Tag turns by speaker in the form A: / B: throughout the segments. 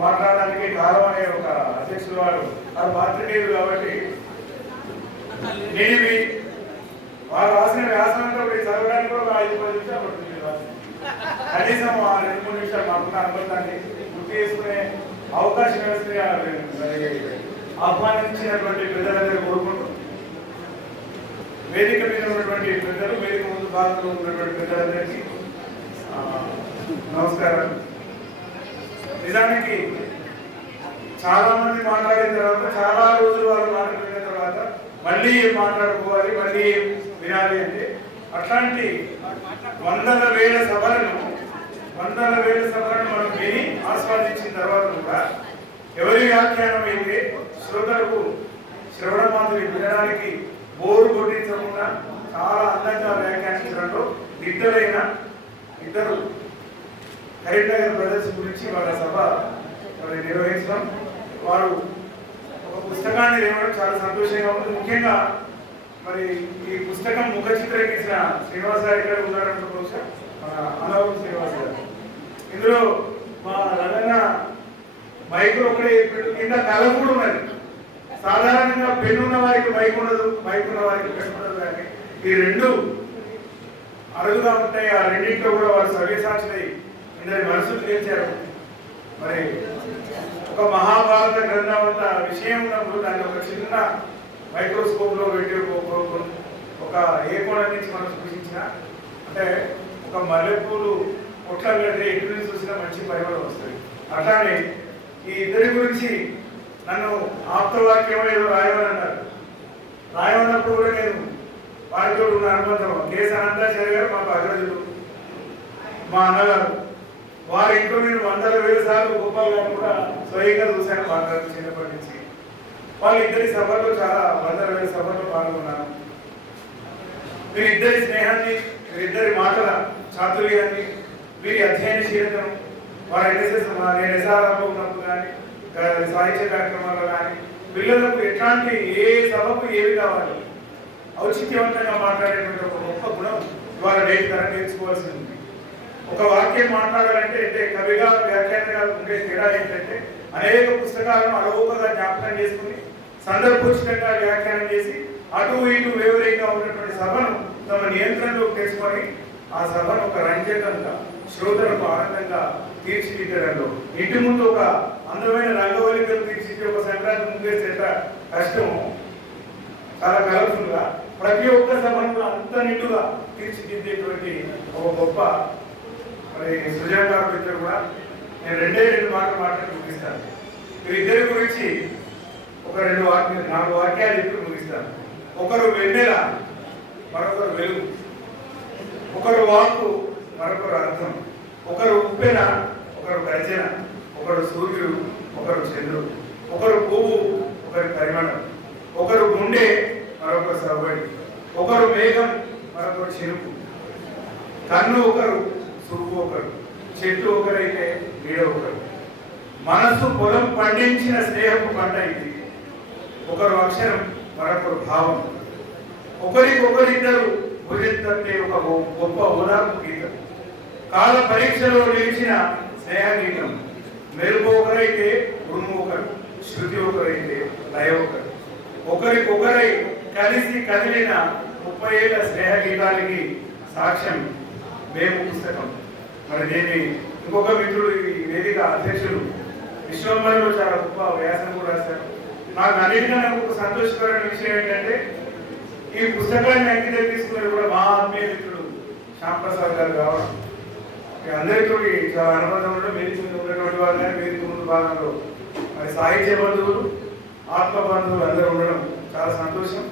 A: మాట్లాడడానికి కాలం అనే ఒక అధ్యక్షుడు వాడు వారు పాత్రికేయుడు కాబట్టి నిడివి వారు రాసిన వ్యాసనంతో ఇప్పుడు చదవడానికి కూడా ఐదు పది నిమిషాలు పడుతుంది కనీసం ఆ రెండు మూడు నిమిషాలు మాకున్న అనుబంధాన్ని గుర్తు చేసుకునే అవకాశం వేస్తే ఆహ్వానించినటువంటి పెద్దలందరూ కోరుకుంటూ వేదిక మీద ఉన్నటువంటి పెద్దలు వేదిక ముందు భాగంలో ఉన్నటువంటి పెద్దలందరికీ నమస్కారం. నిజానికి చాలా మంది మాట్లాడిన తర్వాత చాలా రోజులు వాళ్ళు మాట్లాడిన తర్వాత మళ్ళీ ఏం మాట్లాడుకోవాలి మళ్ళీ ఏం వినాలి అంటే అట్లాంటి వందల వేల సభలను వందల వేల సభలను మనం విని ఆస్వాదించిన తర్వాత కూడా ఎవరి వ్యాఖ్యానం అయితే శ్రోతలకు శ్రవణ మాధురి వినడానికి బోరు కొట్టించకుండా చాలా అందంగా వ్యాఖ్యానించడంలో ఇద్దరైన ఇద్దరు కరీంనగర్ బ్రదర్స్ గురించి వాళ్ళ సభ మరి నిర్వహించడం. వారు ఒక పుస్తకాన్ని తేవడం చాలా సంతోషంగా ఉంది. ముఖ్యంగా మరి ఈ పుస్తకం ముఖ చిత్రీకరించిన గీసిన శ్రీనివాస గారు ఇక్కడ ఉన్నారంటే బహుశా మన అనవరం శ్రీనివాస గారు. ఇందులో మా రంగన్న మైక్ ఒకటే కింద కళ కూడా ఉన్నది. సాధారణంగా పెన్ను ఉన్న వారికి బైక్ ఉండదు బైక్ ఉన్న వారికి పెన్ను ఉండదు కానీ ఈ రెండు అరుగుగా ఉంటాయి. ఆ రెండింటిలో కూడా వారు సవ్యసాక్షి ఇద్దరి మనసులు తీర్చారు మరి ఒక మహాభారత గ్రంథం అంత విషయం ఉన్నప్పుడు దాన్ని ఒక చిన్న మైక్రోస్కోప్లో పెట్టి ఒక- ఏ కోణం నుంచి మనం సూచించిన అంటే ఒక మల్లెపూలు పొట్ల పెడితే ఎటు నుంచి చూసినా మంచి పరిమళం వస్తుంది. అట్లానే ఈ ఇద్దరి గురించి నన్ను ఆప్తవాక్యం ఏదో రాయమని అన్నారు. రాయమన్నప్పుడు కూడా నేను వారితో ఉన్న అనుబంధం. కేసు అనంతాచార్య గారు మాకు అగ్రజులు మా అన్నగారు. వారి ఇంట్లో నేను వందల వేల సార్లు గోపాల్ గారు కూడా స్వయంగా చూశాను మాట్లాడుతూ చిన్నప్పటి నుంచి. వాళ్ళ ఇద్దరి సభల్లో చాలా వందల వేల సభల్లో పాల్గొన్నాను. వీరిద్దరి స్నేహాన్ని వీరిద్దరి మాటల చాతుర్యాన్ని వీరి అధ్యయనశీలతను వారి ఎన్ఎస్ఎస్ నేను ఎస్ఆర్ఆర్లో ఉన్నప్పుడు కానీ సాహిత్య కార్యక్రమాల్లో కానీ పిల్లలకు ఎట్లాంటి ఏ సభకు ఏవి కావాలి ఔచిత్యవంతంగా మాట్లాడేటువంటి ఒక గొప్ప గుణం ఇవాళ నేర్చుకోవాల్సి ఉంది. ఒక వాక్యం మాట్లాడాలంటే అంటే కవిగా వ్యాఖ్యానంగా ఉండే తేడా ఏంటంటే అనేక పుస్తకాలను అలవోకగా జ్ఞాపకం చేసుకుని సందర్భోచితంగా వ్యాఖ్యానం చేసి అటు ఇటు వేవరేగా ఉన్నటువంటి సభను తమ నియంత్రణలోకి తీసుకొని ఆ సభను ఒక రంజకంగా శ్రోతలకు ఆనందంగా తీర్చిదిద్దడంలో. ఇంటి ముందు ఒక అందమైన రంగవల్లికలు తీర్చిదిద్దే ఒక సంక్రాంతి ముగ్గేసి ఎట్లా కష్టమో చాలా కలర్ఫుల్గా ప్రతి ఒక్క సభను అంత నిండుగా తీర్చిదిద్దేటువంటి ఒక గొప్ప మరి సుజాత ఇద్దరు కూడా నేను రెండే రెండు మాటలు మాట్లాడి ముగిస్తాను. వీరిద్దరి గురించి ఒక రెండు వాక్యాలు నాలుగు వాక్యాలు చెప్పి ముగిస్తాను. ఒకరు వెన్నెల మరొకరు వెలుగు. ఒకరు వాక్కు మరొకరు అర్థం. ఒకరు ఉప్పెన ఒకరు గర్జన. ఒకరు సూర్యుడు ఒకరు చంద్రుడు. ఒకరు పువ్వు ఒకరి పరిమళం. ఒకరు గుండె మరొకరు సవ్వడి ఒకరు మేఘం మరొకరు చెరుపు కన్ను ఒకరు చెట్టు ఒకరైతే నీడ ఒకరు. మనస్సు పొలం పండించిన స్నేహపు పంట ఇది. ఒకరు అక్షరం మరొకరు భావం. ఒకరికొకరిద్దరు భుజెత్తంటే ఒక గొప్ప ఓదార్పు గీతం. కాల పరీక్షలో నిలిచిన స్నేహ గీతం మెరుపు ఒకరైతే ఉరుము ఒకరు శృతి ఒకరైతే లయ ఒకరు. ఒకరికొకరై కలిసి కదిలిన ముప్పై ఏళ్ళ స్నేహ గీతానికి సాక్ష్యం మేము పుస్తకం. మరి దీన్ని ఇంకొక మిత్రుడు ఈ వేదిక అధ్యక్షుడు విశ్వంబరిలో చాలా గొప్ప వ్యాసం కూడా రాశారు. నాకు అన్నిటికన్నా ఒక సంతోషకరమైన విషయం ఏంటంటే ఈ పుస్తకాన్ని అంకితం తీసుకున్నది కూడా మా ఆత్మీయ మిత్రుడు శ్యాంప్రసాద్ గారు కావడం అందరితోటి చాలా అనుబంధం ఉండడం వేదిక మీద ఉన్నటువంటి వాళ్ళు వేదిక ముందు భాగంలో మరి సాహిత్య బంధువులు ఆత్మ బంధువులు అందరూ ఉండడం చాలా సంతోషం.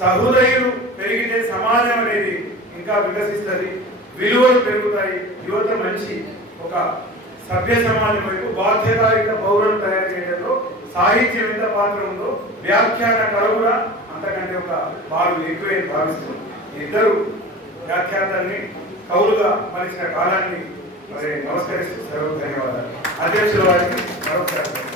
A: సహృదయులు పెరిగితే సమాజం అనేది ఇంకా వికసిస్తుంది. విలువలు పెరుగుతాయి. యువత మంచి ఒక సభ్య సమాజం వైపు బాధ్యతాయుత పౌరులను తయారు చేయడంలో సాహిత్యం ఎంత పాత్ర ఉందో వ్యాఖ్యాన కళ కూడా అంతకంటే ఒక వారు ఎక్కువే భావిస్తుంది ఇద్దరు వ్యాఖ్యాతాన్ని కౌలుగా మలిచిన కాలాన్ని మరి నమస్కరిస్తూ సర్వ ధన్యవాదాలు. అధ్యక్షుల వారికి నమస్కారం